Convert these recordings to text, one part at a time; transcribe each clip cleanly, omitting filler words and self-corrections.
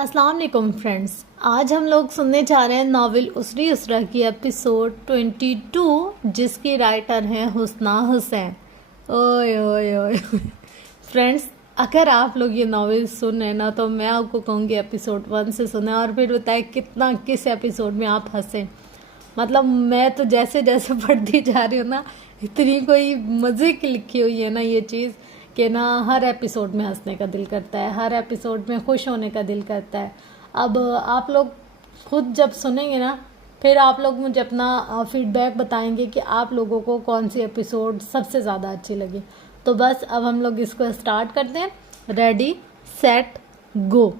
السلام علیکم فرینڈز، آج ہم لوگ سننے جا رہے ہیں ناول اسری اسرا کی ایپیسوڈ 22 جس کی رائٹر ہیں حسنہ حسین۔ اوئے اوئے اوئے فرینڈز، اگر آپ لوگ یہ ناول سن رہے ہیں نا تو میں آپ کو کہوں گی ایپیسوڈ 1 سے سنیں اور پھر بتائیں کس ایپیسوڈ میں آپ ہنسیں۔ مطلب میں تو جیسے جیسے پڑھتی جا رہی ہوں نا، اتنی کوئی مزے کی لکھی ہوئی ہے نا یہ چیز کہ نا ہر ایپیسوڈ میں ہنسنے کا دل کرتا ہے، ہر ایپیسوڈ میں خوش ہونے کا دل کرتا ہے۔ اب آپ لوگ خود جب سنیں گے نا پھر آپ لوگ مجھے اپنا فیڈ بیک بتائیں گے کہ آپ لوگوں کو کون سی ایپیسوڈ سب سے زیادہ اچھی لگی۔ تو بس اب ہم لوگ اس کو اسٹارٹ کرتے ہیں۔ ریڈی سیٹ گو۔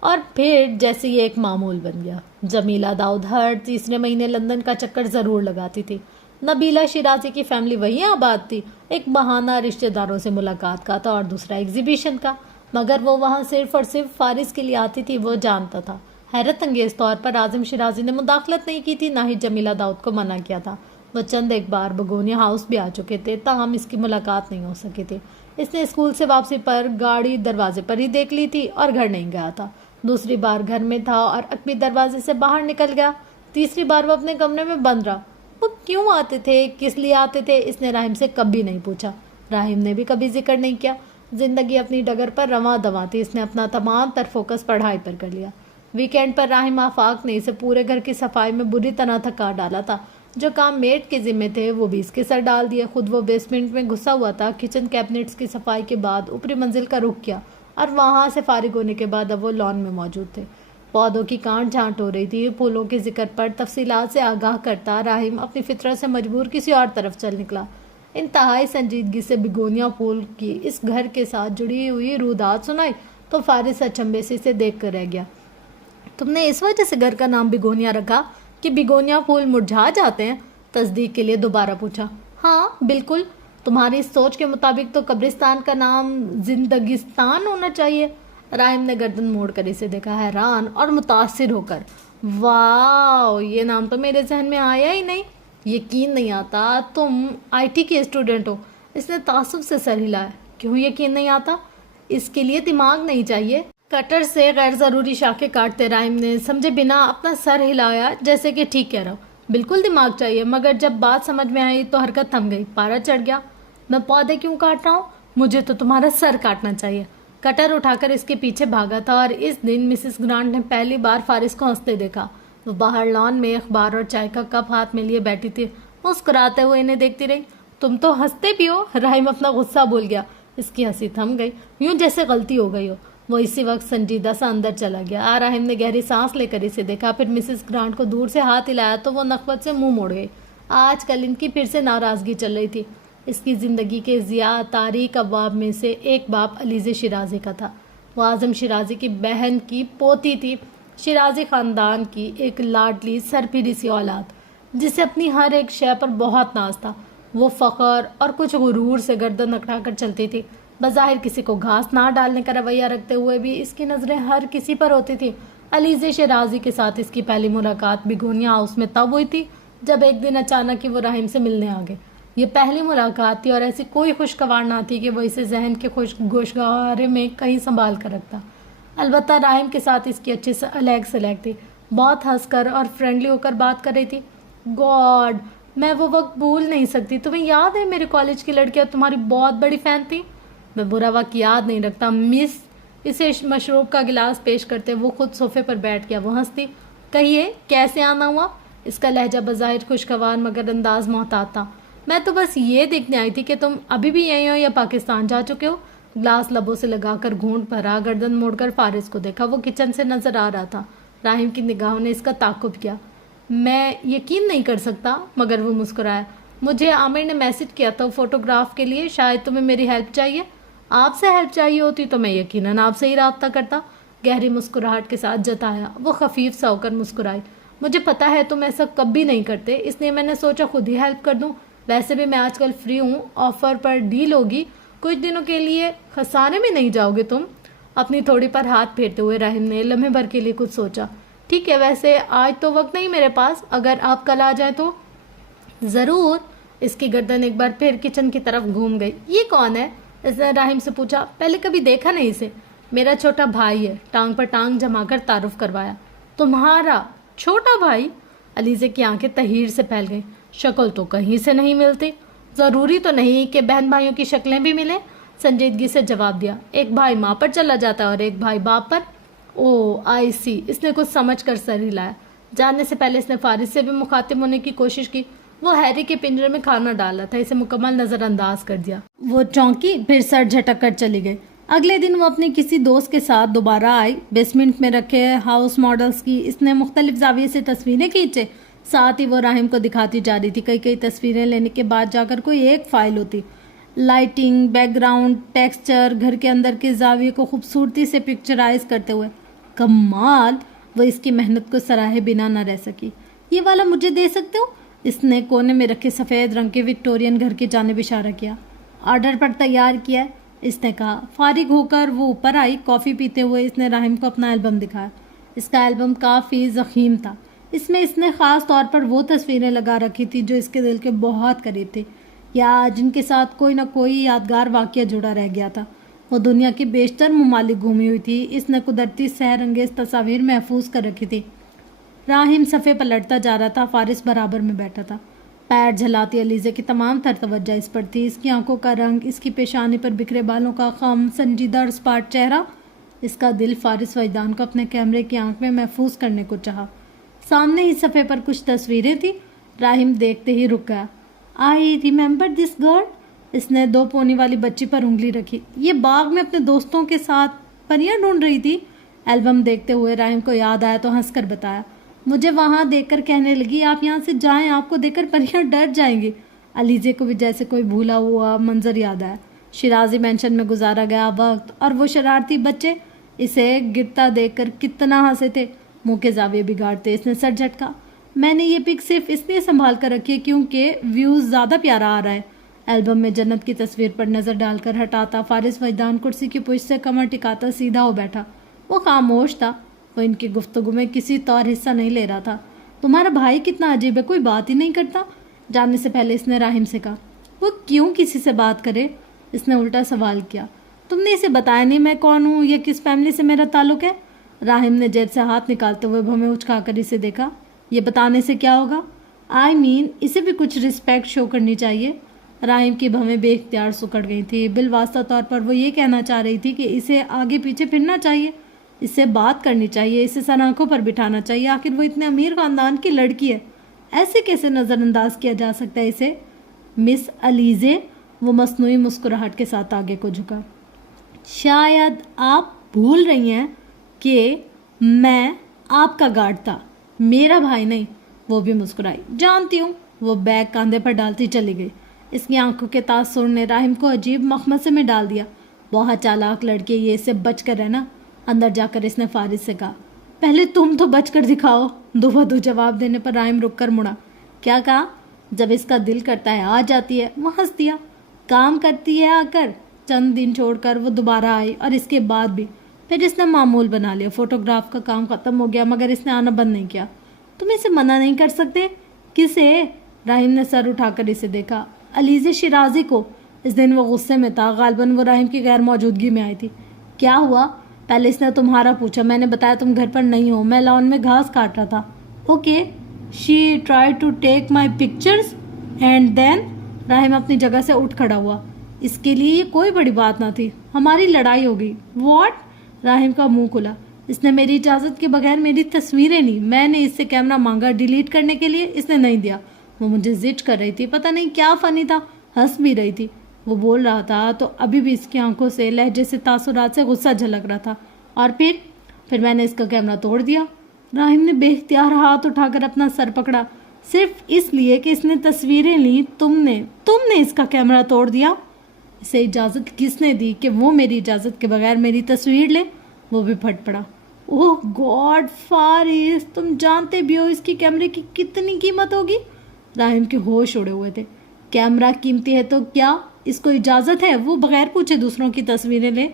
اور پھر جیسے یہ ایک معمول بن گیا، جمیلہ داؤد ہر تیسرے مہینے لندن کا چکر ضرور لگاتی تھی۔ نبیلہ شیرازی کی فیملی وہیں آباد تھی، ایک بہانہ رشتہ داروں سے ملاقات کا تھا اور دوسرا ایگزیبیشن کا، مگر وہ وہاں صرف اور صرف فارس کے لیے آتی تھی، وہ جانتا تھا۔ حیرت انگیز طور پر اعظم شیرازی نے مداخلت نہیں کی تھی، نہ ہی جمیلہ داؤد کو منع کیا تھا۔ وہ چند ایک بار بگونیا ہاؤس بھی آ چکے تھے، تاہم اس کی ملاقات نہیں ہو سکی تھی۔ اس نے اسکول سے واپسی پر گاڑی دروازے پر ہی دیکھ لی تھی اور گھر نہیں گیا تھا۔ دوسری بار گھر میں تھا اور اکبی دروازے سے باہر نکل گیا۔ تیسری بار وہ اپنے کمرے میں بند رہا۔ وہ کیوں آتے تھے، کس لیے آتے تھے، اس نے راہم سے کبھی نہیں پوچھا۔ راہم نے بھی کبھی ذکر نہیں کیا۔ زندگی اپنی ڈگر پر رواں دواں تھی، اس نے اپنا تمام تر فوکس پڑھائی پر کر لیا۔ ویکینڈ پر راہم آفاق نے اسے پورے گھر کی صفائی میں بری طرح تھکا ڈالا تھا۔ جو کام میڈ کے ذمے تھے وہ بھی اس کے سر ڈال دیے۔ خود وہ بیسمنٹ میں گھسا ہوا تھا۔ کچن کیبنٹس کی صفائی کے بعد اوپری منزل کا رخ کیا اور وہاں سے فارغ ہونے کے بعد اب وہ لان میں موجود تھے۔ پودوں کی کانٹ جھانٹ ہو رہی تھی۔ پھولوں کے ذکر پر تفصیلات سے آگاہ کرتا راہم اپنی فطرت سے مجبور کسی اور طرف چل نکلا۔ انتہائی سنجیدگی سے بیگونیا پھول کی اس گھر کے ساتھ جڑی ہوئی رودات سنائی تو فارس اچنبے سے اسے دیکھ کر رہ گیا۔ تم نے اس وجہ سے گھر کا نام بیگونیا رکھا کہ بیگونیا پھول مرجھا جاتے ہیں؟ تصدیق کے لیے دوبارہ پوچھا۔ ہاں بالکل، تمہاری اس سوچ کے مطابق تو قبرستان کا نام زندگستان ہونا چاہیے۔ راہم نے گردن موڑ کر اسے دیکھا، حیران اور متاثر ہو کر۔ واو، یہ نام تو میرے ذہن میں آیا ہی نہیں۔ یقین نہیں آتا تم آئی ٹی کے اسٹوڈنٹ ہو۔ اس نے تعصب سے سر ہلایا۔ کیوں یقین نہیں آتا؟ اس کے لیے دماغ نہیں چاہیے۔ کٹر سے غیر ضروری شاخیں کاٹتے راہم نے سمجھے بنا اپنا سر ہلایا، جیسے کہ ٹھیک کہہ رہا ہو۔ بالکل دماغ چاہیے، مگر جب بات سمجھ میں آئی تو حرکت تھم گئی، پارا چڑھ گیا۔ میں پودے کیوں کاٹ رہا ہوں؟ مجھے تو تمہارا سر کاٹنا چاہیے۔ کٹر اٹھا کر اس کے پیچھے بھاگا تھا اور اس دن مسز گرانٹ نے پہلی بار فارس کو ہنستے دیکھا۔ وہ باہر لان میں اخبار اور چائے کا کپ ہاتھ میں لیے بیٹھی تھی، مسکراتے ہوئے انہیں دیکھتی رہی۔ تم تو ہنستے بھی ہو۔ راہم اپنا غصہ بھول گیا۔ اس کی ہنسی تھم گئی، یوں جیسے غلطی ہو گئی ہو۔ وہ اسی وقت سنجیدہ سا اندر چلا گیا۔ راہم نے گہری سانس لے کر اسے دیکھا، پھر مسز گرانٹ کو دور سے ہاتھ ہلایا تو وہ نخوت سے منہ موڑ گئی۔ آج کل ان کی پھر سے ناراضگی چل رہی تھی۔ اس کی زندگی کے ضیاء تاریک ابواب میں سے ایک باب علیزے شیرازی کا تھا۔ وہ اعظم شیرازی کی بہن کی پوتی تھی، شیرازی خاندان کی ایک لاڈلی سرپھری سی اولاد، جسے اپنی ہر ایک شے پر بہت ناز تھا۔ وہ فخر اور کچھ غرور سے گردن اکڑا کر چلتی تھی۔ بظاہر کسی کو گھاس نہ ڈالنے کا رویہ رکھتے ہوئے بھی اس کی نظریں ہر کسی پر ہوتی تھی۔ علیزے شیرازی کے ساتھ اس کی پہلی ملاقات بیگونیا ہاؤس میں تب ہوئی تھی جب ایک دن اچانک ہی وہ راہم سے ملنے آ گئے۔ یہ پہلی ملاقات تھی اور ایسی کوئی خوشگوار نہ تھی کہ وہ اسے ذہن کے گوشوارے میں کہیں سنبھال کر رکھتا۔ البتہ راہم کے ساتھ اس کی اچھی الیگ سلیگ تھی، بہت ہنس کر اور فرینڈلی ہو کر بات کر رہی تھی۔ گاڈ، میں وہ وقت بھول نہیں سکتی۔ تمہیں یاد ہے میرے کالج کی لڑکیاں تمہاری بہت بڑی فین تھیں؟ میں برا وقت یاد نہیں رکھتا مس۔ اسے مشروب کا گلاس پیش کرتے وہ خود صوفے پر بیٹھ گیا۔ وہ ہنستی۔ کہیے کیسے آنا ہوا؟ اس کا لہجہ بظاہر خوشگوار مگر انداز محتاط تھا۔ میں تو بس یہ دیکھنے آئی تھی کہ تم ابھی بھی یہیں ہو یا پاکستان جا چکے ہو۔ گلاس لبوں سے لگا کر گھونٹ بھرا، گردن موڑ کر فارس کو دیکھا۔ وہ کچن سے نظر آ رہا تھا۔ راہم کی نگاہوں نے اس کا تعاقب کیا۔ میں یقین نہیں کر سکتا، مگر وہ مسکرایا۔ مجھے عامر نے میسج کیا تھا فوٹوگراف کے لیے، شاید تمہیں میری ہیلپ چاہیے۔ آپ سے ہیلپ چاہیے ہوتی تو میں یقیناً آپ سے ہی رابطہ کرتا، گہری مسکراہٹ کے ساتھ جتایا۔ وہ خفیف سا ہو کر مسکرائی۔ مجھے پتا ہے تم ایسا کبھی نہیں کرتے، اس لیے میں نے سوچا خود ہی ہیلپ کر دوں۔ ویسے بھی میں آج کل فری ہوں، آفر پر ڈیل ہوگی، کچھ دنوں کے لیے خسانے میں نہیں جاؤ گے تم؟ اپنی تھوڑی پر ہاتھ پھیرتے ہوئے راہم نے لمحے بھر کے لیے کچھ سوچا۔ ٹھیک ہے، ویسے آج تو وقت نہیں میرے پاس، اگر آپ کل آ جائیں تو؟ ضرور۔ اس کی گردن ایک بار پھر کچن کی طرف گھوم گئی۔ یہ کون ہے؟ اس نے راہم سے پوچھا۔ پہلے کبھی دیکھا نہیں اسے۔ میرا چھوٹا بھائی ہے، ٹانگ پر ٹانگ جما کر تعارف کروایا۔ تمہارا چھوٹا بھائی؟ علیزے کی آنکھیں تحیر سے پھیل گئیں۔ شکل تو کہیں سے نہیں ملتی۔ ضروری تو نہیں کہ بہن بھائیوں کی شکلیں بھی ملیں، سنجیدگی سے جواب دیا۔ ایک بھائی ماں پر چلا جاتا ہے اور ایک بھائی باپ پر۔ او آئی سی، اس نے کچھ سمجھ کر سر ہلایا۔ جاننے سے پہلے اس نے فارس سے بھی مخاطب ہونے کی کوشش کی۔ وہ ہیری کے پنجرے میں کھانا ڈالا تھا، اسے مکمل نظر انداز کر دیا۔ وہ چونکی، پھر سر جھٹک کر چلی گئی۔ اگلے دن وہ اپنے کسی دوست کے ساتھ دوبارہ آئی۔ بیسمنٹ میں رکھے ہاؤس ماڈلز کی اس نے مختلف زاویے سے تصویریں کھینچے، ساتھ ہی وہ راہم کو دکھاتی جا رہی تھی۔ کئی تصویریں لینے کے بعد جا کر کوئی ایک فائل ہوتی۔ لائٹنگ، بیک گراؤنڈ، ٹیکسچر، گھر کے اندر کے زاویے کو خوبصورتی سے پکچرائز کرتے ہوئے۔ کمال! وہ اس کی محنت کو سراہے بنا نہ رہ سکی۔ یہ والا مجھے دے سکتے ہو؟ اس نے کونے میں رکھے سفید رنگ کے وکٹورین گھر کی جانب اشارہ کیا۔ آرڈر پر تیار کیا ہے، اس نے کہا۔ فارغ ہو کر وہ اوپر آئی۔ کافی پیتے ہوئے اس نے راہم کو اپنا البم دکھایا۔ اس کا البم کافی ضخیم تھا۔ اس میں اس نے خاص طور پر وہ تصویریں لگا رکھی تھی جو اس کے دل کے بہت قریب تھی، یا جن کے ساتھ کوئی نہ کوئی یادگار واقعہ جڑا رہ گیا تھا۔ وہ دنیا کی بیشتر ممالک گھومی ہوئی تھی۔ اس نے قدرتی سحر انگیز تصاویر محفوظ کر رکھی تھی۔ راہم صفحے پلٹتا جا رہا تھا۔ فارس برابر میں بیٹھا تھا، پیر جھلاتی علیزے کی تمام تر توجہ اس پر تھی۔ اس کی آنکھوں کا رنگ، اس کی پیشانی پر بکھرے بالوں کا خم، سنجیدہ اور اسپاٹ چہرہ۔ اس کا دل فارس وجدان کو اپنے کیمرے کی آنکھ میں محفوظ کرنے کو چاہا۔ سامنے ہی صفحے پر کچھ تصویریں تھیں۔ راہم دیکھتے ہی رک گیا۔ I remember this girl. اس نے 2 پونی والی بچی پر انگلی رکھی۔ یہ باغ میں اپنے دوستوں کے ساتھ پریاں ڈھونڈ رہی تھی۔ البم دیکھتے ہوئے راہم کو یاد آیا تو ہنس کر بتایا۔ مجھے وہاں دیکھ کر کہنے لگی آپ یہاں سے جائیں، آپ کو دیکھ کر پریاں ڈر جائیں گی۔ علیزے کو بھی جیسے کوئی بھولا ہوا منظر یاد آیا۔ شیرازی مینشن میں گزارا گیا وقت اور وہ شرارتی بچے اسے گرتا دیکھ کر کتنا ہنسے تھے، منہ کے زاویے بگاڑتے۔ اس نے سر جھٹکا۔ میں نے یہ پک صرف اس لیے سنبھال کر رکھی ہے کیونکہ ویوز زیادہ پیارا آ رہا ہے۔ البم میں جنت کی تصویر پر نظر ڈال کر ہٹاتا فارس وجدان کرسی کی پشت سے کمر ٹکاتا سیدھا ہو بیٹھا۔ وہ خاموش تھا، وہ ان کی گفتگو میں کسی طور حصہ نہیں لے رہا تھا۔ تمہارا بھائی کتنا عجیب ہے، کوئی بات ہی نہیں کرتا؟ جاننے سے پہلے اس نے راہم سے کہا۔ وہ کیوں کسی سے بات کرے؟ اس نے الٹا سوال کیا۔ تم نے اسے بتایا نہیں میں کون ہوں یا کس فیملی سے میرا تعلق ہے؟ راہم نے جیب سے ہاتھ نکالتے ہوئے بھویں اچکا کر اسے دیکھا۔ یہ بتانے سے کیا ہوگا؟ اسے بھی کچھ رسپیکٹ شو کرنی چاہیے۔ راہم کی بھویں بے اختیار سکڑ گئی تھی۔ بالواسطہ طور پر وہ یہ کہنا چاہ رہی تھی کہ اسے آگے پیچھے پھرنا چاہیے، اس سے بات کرنی چاہیے، اسے سر آنکھوں پر بٹھانا چاہیے۔ آخر وہ اتنے امیر خاندان کی لڑکی ہے، ایسے کیسے نظر انداز کیا جا سکتا ہے اسے؟ مس علیزے، وہ مصنوعی مسکراہٹ کے ساتھ آگے کو جھکا۔ شاید آپ بھول رہی ہیں کہ میں آپ کا گارڈ تھا، میرا بھائی نہیں۔ وہ بھی مسکرائی۔ جانتی ہوں۔ وہ بیگ کاندھے پر ڈالتی چلی گئی۔ اس کی آنکھوں کے تاثر نے راہم کو عجیب مخمصے میں ڈال دیا۔ بہت چالاک لڑکی، یہ اس سے بچ کر رہنا۔ اندر جا کر اس نے فارس سے کہا۔ پہلے تم تو بچ کر دکھاؤ۔ دو بدو جواب دینے پر راہم رک کر مڑا۔ کیا کہا؟ جب اس کا دل کرتا ہے آ جاتی ہے۔ وہ ہنس دیا۔ کام کرتی ہے آ کر؟ چند دن چھوڑ کر وہ دوبارہ آئی اور اس کے بعد بھی۔ پھر اس نے معمول بنا لیا۔ فوٹوگراف کا کام ختم ہو گیا مگر اس نے آنا بند نہیں کیا۔ تم اسے منع نہیں کر سکتے؟ کسے؟ راہم نے سر اٹھا کر اسے دیکھا۔ علیزے شیرازی کو۔ اس دن وہ غصے میں تھا، غالباً وہ راہم کی غیر موجودگی میں آئی تھی۔ کیا ہوا؟ پہلے اس نے تمہارا پوچھا، میں نے بتایا تم گھر پر نہیں ہو، میں لان میں گھاس کاٹ رہا تھا۔ Okay, she try to take my pictures and then? راہم اپنی جگہ سے اٹھ کھڑا ہوا۔ اس کے لیے یہ کوئی بڑی بات نہ تھی، ہماری لڑائی ہو گئی۔ واٹ؟ راہم کا منہ کھلا۔ اس نے میری اجازت کے بغیر میری تصویریں لی، میں نے اس سے کیمرہ مانگا ڈیلیٹ کرنے کے لیے، اس نے نہیں دیا۔ وہ مجھے زج کر رہی تھی، پتہ نہیں کیا فنی تھا، ہنس بھی رہی تھی۔ وہ بول رہا تھا تو ابھی بھی اس کی آنکھوں سے، لہجے سے، تاثرات سے غصہ جھلک رہا تھا۔ اور پھر میں نے اس کا کیمرہ توڑ دیا۔ راہم نے بے اختیار ہاتھ اٹھا کر اپنا سر پکڑا۔ صرف اس لیے کہ اس نے تصویریں لیں، تم نے اس کا کیمرہ توڑ دیا؟ اسے اجازت کس نے دی کہ وہ میری اجازت کے بغیر میری تصویر لے؟ وہ بھی پھٹ پڑا۔ اوہ گاڈ فارس، تم جانتے بھی ہو اس کی کیمرے کی کتنی قیمت ہوگی؟ راہم کے ہوش اڑے ہوئے تھے۔ کیمرہ قیمتی ہے تو کیا اس کو اجازت ہے وہ بغیر پوچھے دوسروں کی تصویریں لے؟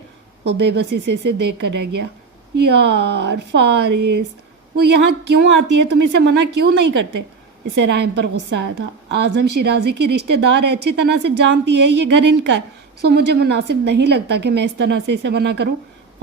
وہ بے بسی سے اسے دیکھ کر رہ گیا۔ یار فارس، وہ یہاں کیوں آتی ہے؟ تم اسے منع کیوں نہیں کرتے؟ اسے راہم پر غصہ آیا تھا۔ اعظم شیرازی کی رشتہ دار ہے، اچھی طرح سے جانتی ہے یہ گھر ان کا ہے، سو مجھے مناسب نہیں لگتا کہ میں اس طرح سے اسے منع کروں۔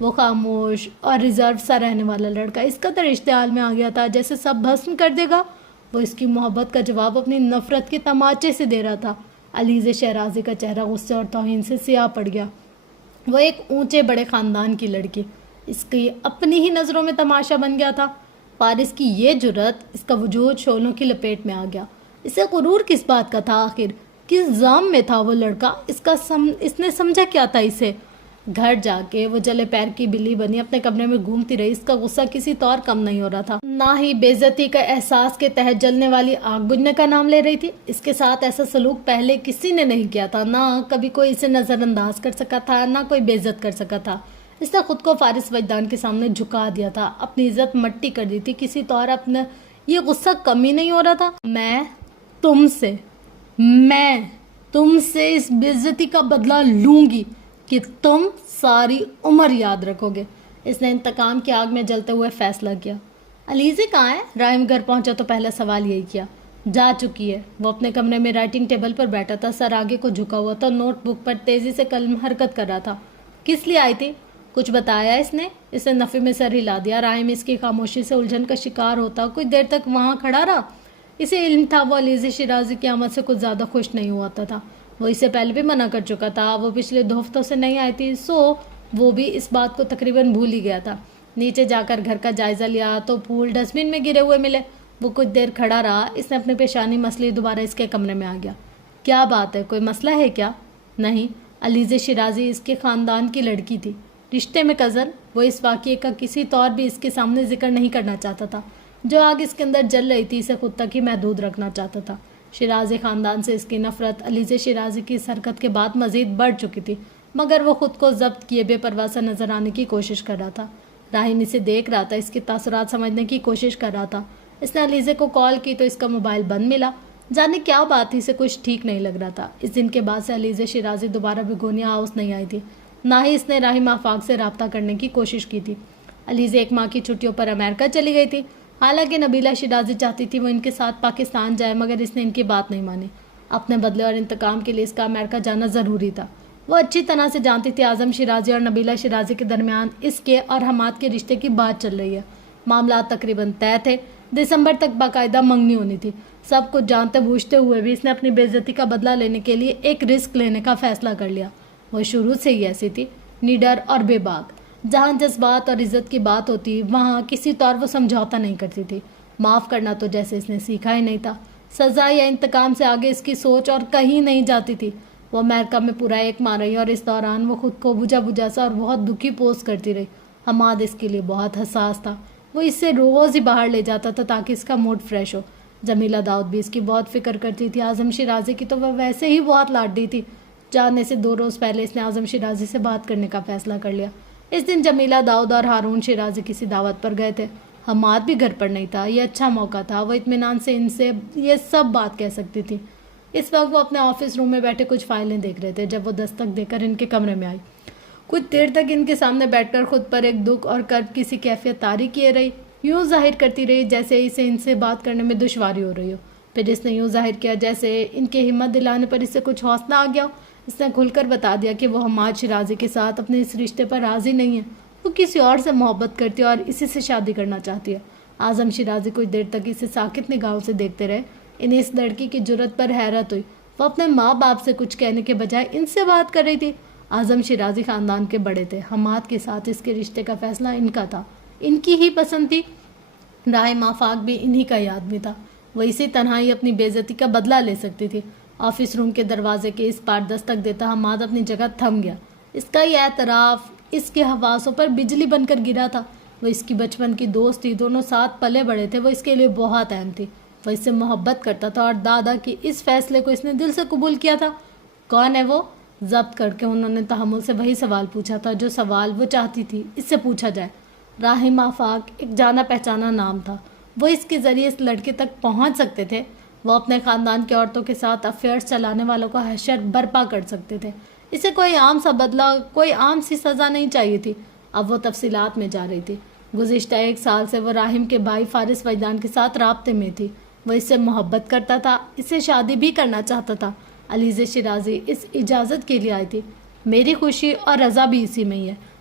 وہ خاموش اور ریزرو سا رہنے والا لڑکا اس قدر اشتعال میں آ گیا تھا جیسے سب بھسم کر دے گا۔ وہ اس کی محبت کا جواب اپنی نفرت کے تماچے سے دے رہا تھا۔ علیزِ شیرازی کا چہرہ غصے اور توہین سے سیاہ پڑ گیا۔ وہ ایک اونچے بڑے خاندان کی لڑکی اس کی اپنی ہی نظروں میں تماشا بن گیا تھا۔ فارس کی یہ جرأت، اس کا وجود شعلوں کی لپیٹ میں آ گیا۔ اسے غرور کس بات کا تھا آخر؟ کس ظام میں تھا وہ لڑکا؟ اس نے سمجھا کیا تھا اسے؟ گھر جا کے وہ جلے پیر کی بلی بنی اپنے کمرے میں گھومتی رہی۔ اس کا غصہ کسی طور کم نہیں ہو رہا تھا، نہ ہی بے عزتی کا احساس کے تحت جلنے والی آگ بجھنے کا نام لے رہی تھی۔ اس کے ساتھ ایسا سلوک پہلے کسی نے نہیں کیا تھا، نہ کبھی کوئی اسے نظر انداز کر سکا تھا، نہ کوئی بے عزت کر سکا تھا۔ اس نے خود کو فارس وجدان کے سامنے جھکا دیا تھا، اپنی عزت مٹی کر دی تھی۔ کسی طور اپنا یہ غصہ کم ہی نہیں ہو رہا تھا۔ میں تم سے اس بے عزتی کا بدلہ لوں گی کہ تم ساری عمر یاد رکھو گے۔ اس نے انتقام کی آگ میں جلتے ہوئے فیصلہ کیا۔ علیزی کہاں ہے؟ راہم گھر پہنچا تو پہلا سوال یہی کیا۔ جا چکی ہے۔ وہ اپنے کمرے میں رائٹنگ ٹیبل پر بیٹھا تھا، سر آگے کو جھکا ہوا تھا، نوٹ بک پر تیزی سے قلم حرکت کر رہا تھا۔ کس لیے آئی تھی؟ کچھ بتایا اس نے نفی میں سر ہلا دیا۔ راہم اس کی خاموشی سے الجھن کا شکار ہوتا کچھ دیر تک وہاں کھڑا رہا۔ اسے علم تھا وہ علیزِ شیرازی کی آمد سے کچھ زیادہ خوش نہیں ہوا تھا۔ وہ اسے پہلے بھی منع کر چکا تھا، وہ پچھلے 2 ہفتوں سے نہیں آئی تھی، وہ بھی اس بات کو تقریباً بھول ہی گیا تھا۔ نیچے جا کر گھر کا جائزہ لیا تو پھول ڈسٹ بن میں گرے ہوئے ملے۔ وہ کچھ دیر کھڑا رہا۔ اس نے اپنی پیشانی مسلی دوبارہ اس کے کمرے میں آ گیا۔ کیا بات ہے؟ کوئی مسئلہ ہے کیا؟ نہیں، علیزِ شیرازی اس کے خاندان کی لڑکی تھی، رشتے میں کزن۔ وہ اس واقعے کا کسی طور بھی اس کے سامنے ذکر نہیں کرنا چاہتا تھا۔ جو آگ اس کے اندر جل رہی تھی اسے خود تک ہی محدود رکھنا چاہتا تھا۔ شیرازی خاندان سے اس کی نفرت علیزِ شیرازی کی اس حرکت کے بعد مزید بڑھ چکی تھی، مگر وہ خود کو ضبط کیے بے پرواہ سا نظر آنے کی کوشش کر رہا تھا۔ راہم اسے دیکھ رہا تھا، اس کے تاثرات سمجھنے کی کوشش کر رہا تھا۔ اس نے علیزے کو کال کی تو اس کا موبائل بند ملا۔ جانے کیا بات تھی، اسے کچھ ٹھیک نہیں لگ رہا تھا۔ اس دن کے بعد سے علیزِ شیرازی دوبارہ بیگونیا ہاؤس نہیں آئی تھی، نہ ہی اس نے راہم آفاق سے رابطہ کرنے کی کوشش کی تھی۔ علیزے 1 ماہ کی چھٹیوں پر امریکہ چلی گئی تھی۔ حالانکہ نبیلہ شیرازی چاہتی تھی وہ ان کے ساتھ پاکستان جائے، مگر اس نے ان کی بات نہیں مانی۔ اپنے بدلے اور انتقام کے لیے اس کا امریکہ جانا ضروری تھا۔ وہ اچھی طرح سے جانتی تھی اعظم شیرازی اور نبیلہ شیرازی کے درمیان اس کے اور حماد کے رشتے کی بات چل رہی ہے۔ معاملات تقریباً طے تھے۔ دسمبر تک باقاعدہ منگنی ہونی تھی۔ سب کچھ جانتے بوجھتے ہوئے بھی اس نے اپنی بے عزتی کا بدلہ لینے کے لیے ایک رسک لینے کا فیصلہ کر لیا۔ وہ شروع سے ہی ایسی تھی، نڈر اور بے باک۔ جہاں جذبات اور عزت کی بات ہوتی وہاں کسی طور وہ سمجھوتا نہیں کرتی تھی۔ معاف کرنا تو جیسے اس نے سیکھا ہی نہیں تھا۔ سزا یا انتقام سے آگے اس کی سوچ اور کہیں نہیں جاتی تھی۔ وہ امریکہ میں پورا 1 ماہ رہی اور اس دوران وہ خود کو بجھا سا اور بہت دکھی پوز کرتی رہی۔ حماد اس کے لیے بہت حساس تھا۔ وہ اس سے روز ہی باہر لے جاتا تھا تاکہ اس کا موڈ فریش ہو۔ جمیلہ داؤد بھی اس کی بہت فکر کرتی تھی۔ اعظم شیرازی کی تو وہ ویسے ہی بہت لاڈلی تھی۔ جانے سے 2 روز پہلے اس نے اعظم شیرازی سے بات کرنے کا فیصلہ کر لیا۔ اس دن جمیلہ داؤد اور ہارون شیرازی کسی دعوت پر گئے تھے۔ حماد بھی گھر پر نہیں تھا۔ یہ اچھا موقع تھا، وہ اطمینان سے ان سے یہ سب بات کہہ سکتی تھی۔ اس وقت وہ اپنے آفس روم میں بیٹھے کچھ فائلیں دیکھ رہے تھے جب وہ دستک دے کر ان کے کمرے میں آئی۔ کچھ دیر تک ان کے سامنے بیٹھ کر خود پر ایک دکھ اور کرب کی سی کیفیت طاری کیے رہی، یوں ظاہر کرتی رہی جیسے اسے ان سے بات کرنے میں دشواری ہو رہی ہو۔ پھر اس نے یوں ظاہر کیا جیسے ان کے ہمت دلانے پر اس سے کچھ حوصلہ آ گیا ہو۔ اس نے کھل کر بتا دیا کہ وہ حماد شیرازی کے ساتھ اپنے اس رشتے پر راضی نہیں ہے۔ وہ کسی اور سے محبت کرتی ہے اور اسی سے شادی کرنا چاہتی ہے۔ اعظم شیرازی کچھ دیر تک اسے ساکت نگاہوں سے دیکھتے رہے۔ انہیں اس لڑکی کی جرأت پر حیرت ہوئی۔ وہ اپنے ماں باپ سے کچھ کہنے کے بجائے ان سے بات کر رہی تھی۔ اعظم شیرازی خاندان کے بڑے تھے۔ حماد کے ساتھ اس کے رشتے کا فیصلہ ان کا تھا، ان کی ہی پسند تھی۔ راہم آفاق بھی انہی کا ہی آدمی تھا۔ وہ اسی طرح ہی اپنی بے عزتی کا بدلہ لے سکتی تھی۔ آفس روم کے دروازے کے اس پار دستک دیتا حماد اپنی جگہ تھم گیا۔ اس کا یہ اعتراف اس کے حواسوں پر بجلی بن کر گرا تھا۔ وہ اس کی بچپن کی دوست تھی، دونوں ساتھ پلے بڑے تھے۔ وہ اس کے لیے بہت اہم تھی۔ وہ اس سے محبت کرتا تھا اور دادا کی اس فیصلے کو اس نے دل سے قبول کیا تھا۔ کون ہے وہ؟ ضبط کر کے انہوں نے تحمل سے وہی سوال پوچھا تھا جو سوال وہ چاہتی تھی اس سے پوچھا جائے۔ راہم آفاق ایک جانا پہچانا نام تھا۔ وہ اس کے ذریعے اس لڑکے تک پہنچ سکتے تھے۔ وہ اپنے خاندان کی عورتوں کے ساتھ افیئرز چلانے والوں کا حشر برپا کر سکتے تھے۔ اسے کوئی عام سا بدلہ، کوئی عام سی سزا نہیں چاہیے تھی۔ اب وہ تفصیلات میں جا رہی تھی۔ گزشتہ 1 سال سے وہ راہم کے بھائی فارس وجدان کے ساتھ رابطے میں تھی۔ وہ اس سے محبت کرتا تھا، اس سے شادی بھی کرنا چاہتا تھا۔ علیزِ شیرازی اس اجازت کے لیے آئی تھی۔ میری خوشی اور رضا بھی اسی میں ہی ہے۔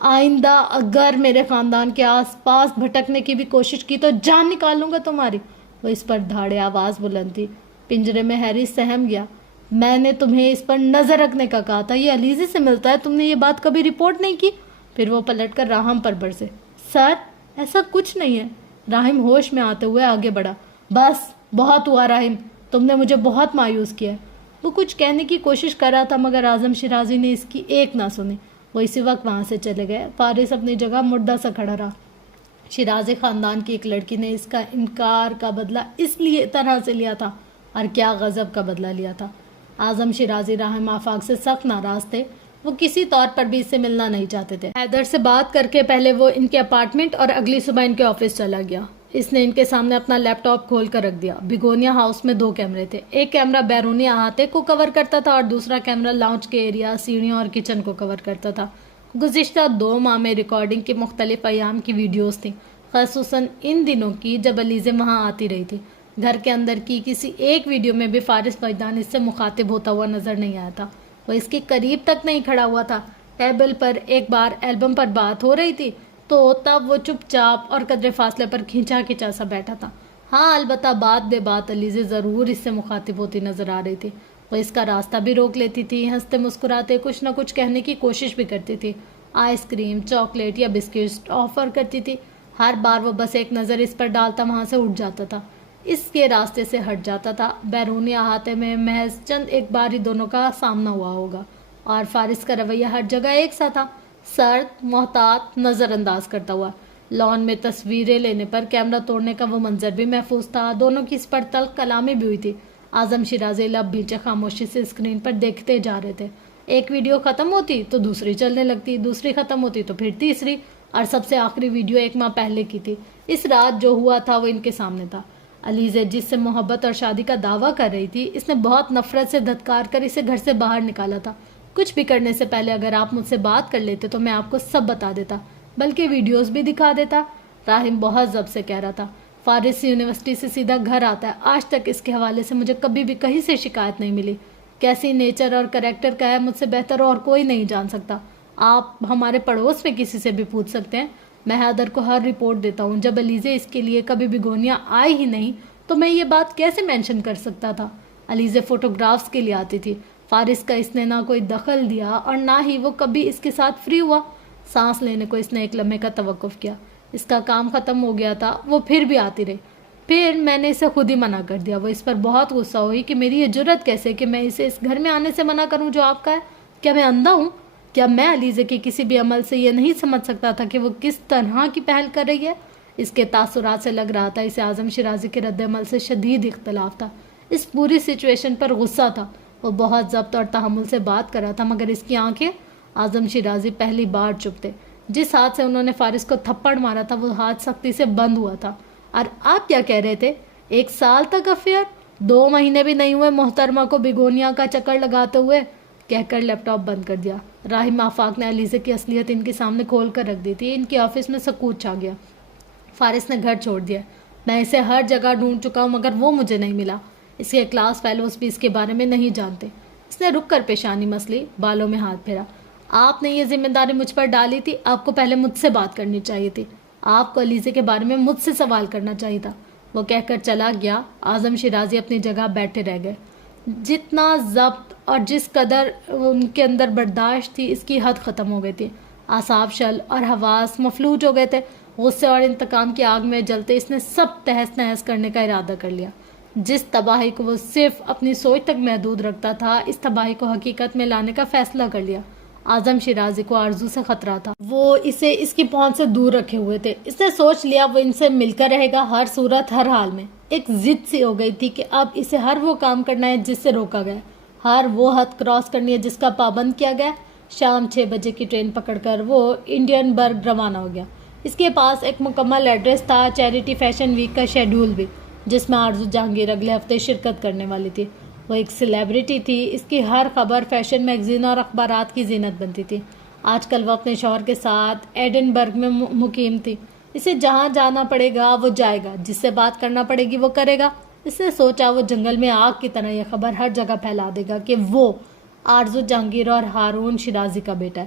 آئندہ اگر میرے خاندان کے آس پاس بھٹکنے کی بھی کوشش کی تو جان نکال لوں گا تمہاری. وہ اس پر دھاڑے آواز بلند تھی. پنجرے میں ہیری سہم گیا. میں نے تمہیں اس پر نظر رکھنے کا کہا تھا. یہ علیزی سے ملتا ہے. تم نے یہ بات کبھی رپورٹ نہیں کی. پھر وہ پلٹ کر راہم پر برسے. سر ایسا کچھ نہیں ہے. راہم ہوش میں آتے ہوئے آگے بڑھا. بس بہت ہوا راہم, تم نے مجھے بہت مایوس کیا. وہ کچھ کہنے کی کوشش کر رہا تھا مگر اعظم شیرازی نے اس کی ایک نہ سنی. وہ اسی وقت وہاں سے چلے گئے. فارس اپنی جگہ مردہ سا کھڑا رہا. شیرازی خاندان کی ایک لڑکی نے اس کا انکار کا بدلہ اس لیے طرح سے لیا تھا, اور کیا غضب کا بدلہ لیا تھا. اعظم شیرازی راہم آفاق سے سخت ناراض تھے. وہ کسی طور پر بھی اس سے ملنا نہیں چاہتے تھے. حیدر سے بات کر کے پہلے وہ ان کے اپارٹمنٹ اور اگلی صبح ان کے آفس چلا گیا. اس نے ان کے سامنے اپنا لیپ ٹاپ کھول کر رکھ دیا. بیگونیا ہاؤس میں 2 کیمرے تھے. ایک کیمرہ بیرونی احاطے کو کور کرتا تھا اور دوسرا کیمرہ لاؤنج کے ایریا, سیڑھیوں اور کچن کو کور کرتا تھا. گزشتہ 2 ماہ میں ریکارڈنگ کی مختلف ایام کی ویڈیوز تھیں, خصوصاً ان دنوں کی جب علیزے وہاں آتی رہی تھی. گھر کے اندر کی کسی ایک ویڈیو میں بھی فارس وجدان اس سے مخاطب ہوتا ہوا نظر نہیں آیا تھا. وہ اس کی قریب تک نہیں کھڑا ہوا تھا. ٹیبل پر ایک بار البم پر بات ہو رہی تھی تو تب وہ چپ چاپ اور قدرے فاصلے پر کھینچا کھینچا سا بیٹھا تھا. ہاں البتہ بات بے بات علیزے ضرور اس سے مخاطب ہوتی نظر آ رہی تھی. وہ اس کا راستہ بھی روک لیتی تھی, ہنستے مسکراتے کچھ نہ کچھ کہنے کی کوشش بھی کرتی تھی. آئس کریم, چاکلیٹ یا بسکٹ آفر کرتی تھی. ہر بار وہ بس ایک نظر اس پر ڈالتا وہاں سے اٹھ جاتا تھا, اس کے راستے سے ہٹ جاتا تھا. بیرونی احاطے میں محض چند ایک بار ہی دونوں کا سامنا ہوا ہوگا, اور فارس کا رویہ ہر جگہ ایک سا تھا, سرد, محتاط, نظر انداز کرتا ہوا. لان میں تصویریں لینے پر کیمرہ توڑنے کا وہ منظر بھی محفوظ تھا. دونوں کی اس پر تلخ کلامی بھی ہوئی تھی. اعظم شیرازی لب بھیجے خاموشی سے اسکرین پر دیکھتے جا رہے تھے. ایک ویڈیو ختم ہوتی تو دوسری چلنے لگتی, دوسری ختم ہوتی تو پھر تیسری, اور سب سے آخری ویڈیو 1 ماہ پہلے کی تھی. اس رات جو ہوا تھا وہ ان کے سامنے تھا. علیزے جس سے محبت اور شادی کا دعویٰ کر رہی تھی, اس نے بہت نفرت سے دھتکار کر اسے گھر سے باہر نکالا تھا. کچھ بھی کرنے سے پہلے اگر آپ مجھ سے بات کر لیتے تو میں آپ کو سب بتا دیتا, بلکہ ویڈیوز بھی دکھا دیتا. راہم بہت ضبط سے کہہ رہا تھا. فارس یونیورسٹی سے سیدھا گھر آتا ہے. آج تک اس کے حوالے سے مجھے کبھی بھی کہیں سے شکایت نہیں ملی. کیسی نیچر اور کریکٹر کا ہے مجھ سے بہتر اور کوئی نہیں جان سکتا. آپ ہمارے پڑوس میں کسی سے بھی پوچھ سکتے ہیں. میں حیدر کو ہر رپورٹ دیتا ہوں. جب علیزے اس کے لیے کبھی بیگونیا آئی ہی نہیں تو میں یہ بات کیسے مینشن کر سکتا تھا. علیزے فوٹوگرافز کے لیے آتی تھی. فارس کا اس نے نہ کوئی دخل دیا اور نہ ہی وہ کبھی اس کے ساتھ فری ہوا. سانس لینے کو اس نے ایک لمحے کا توقف کیا. اس کا کام ختم ہو گیا تھا. وہ پھر بھی آتی رہی. پھر میں نے اسے خود ہی منع کر دیا. وہ اس پر بہت غصہ ہوئی کہ میری یہ جرت کیسے کہ میں اسے اس گھر میں آنے سے منع کروں جو آپ کا ہے. کیا میں اندھا ہوں؟ کیا میں علیزے کے کسی بھی عمل سے یہ نہیں سمجھ سکتا تھا کہ وہ کس طرح کی پہل کر رہی ہے؟ اس کے تاثرات سے لگ رہا تھا اسے اعظم شیرازی کے رد عمل سے شدید اختلاف تھا. اس پوری سچویشن پر غصہ تھا. وہ بہت ضبط اور تحمل سے بات کر رہا تھا مگر اس کی آنکھیں. اعظم شیرازی پہلی بار چپ تھے. جس ہاتھ سے انہوں نے فارس کو تھپڑ مارا تھا وہ ہاتھ سختی سے بند ہوا تھا. اور آپ کیا کہہ رہے تھے؟ 1 سال تک افیئر؟ 2 مہینے بھی نہیں ہوئے محترمہ کو بیگونیا کا چکر لگاتے ہوئے, کہہ کر لیپ ٹاپ بند کر دیا. راہم آفاق نے علیزے کی اصلیت ان کے سامنے کھول کر رکھ دی تھی. ان کے آفس میں سکوت چھا گیا. فارس نے گھر چھوڑ دیا. میں اسے ہر جگہ ڈھونڈ چکا ہوں مگر وہ مجھے نہیں ملا. اس کے کلاس فیلوز بھی اس کے بارے میں نہیں جانتے. اس نے رک کر پیشانی مسلی, بالوں میں ہاتھ پھیرا. آپ نے یہ ذمہ داری مجھ پر ڈالی تھی. آپ کو پہلے مجھ سے بات کرنی چاہیے تھی. آپ کو علیزے کے بارے میں مجھ سے سوال کرنا چاہیے تھا. وہ کہہ کر چلا گیا. اعظم شیرازی اپنی جگہ بیٹھے رہ گئے. جتنا ضبط اور جس قدر ان کے اندر برداشت تھی اس کی حد ختم ہو گئی تھی. اعصاب شل اور حواس مفلوج ہو گئے تھے. غصے اور انتقام کی آگ میں جلتے اس نے سب تہس نہس کرنے کا ارادہ کر لیا. جس تباہی کو وہ صرف اپنی سوچ تک محدود رکھتا تھا, اس تباہی کو حقیقت میں لانے کا فیصلہ کر لیا. اعظم شیرازی کو آرزو سے خطرہ تھا. وہ اسے اس کی پہنچ سے دور رکھے ہوئے تھے. اس نے سوچ لیا وہ ان سے مل کر رہے گا ہر صورت ہر حال میں. ایک ضد سی ہو گئی تھی کہ اب اسے ہر وہ کام کرنا ہے جس سے روکا گیا, ہر وہ حد کراس کرنی ہے جس کا پابند کیا گیا. شام 6 بجے کی ٹرین پکڑ کر وہ انڈین برگ روانہ ہو گیا. اس کے پاس ایک مکمل ایڈریس تھا, چیریٹی فیشن ویک کا شیڈول بھی, جس میں آرزو جہانگیر اگلے ہفتے شرکت کرنے والی تھی. وہ ایک سیلیبریٹی تھی. اس کی ہر خبر فیشن میگزین اور اخبارات کی زینت بنتی تھی. آج کل وہ اپنے شوہر کے ساتھ ایڈنبرگ میں مقیم تھی. اسے جہاں جانا پڑے گا وہ جائے گا, جس سے بات کرنا پڑے گی وہ کرے گا. اس نے سوچا وہ جنگل میں آگ کی طرح یہ خبر ہر جگہ پھیلا دے گا کہ وہ آرزو جہانگیر اور ہارون شیرازی کا بیٹا ہے.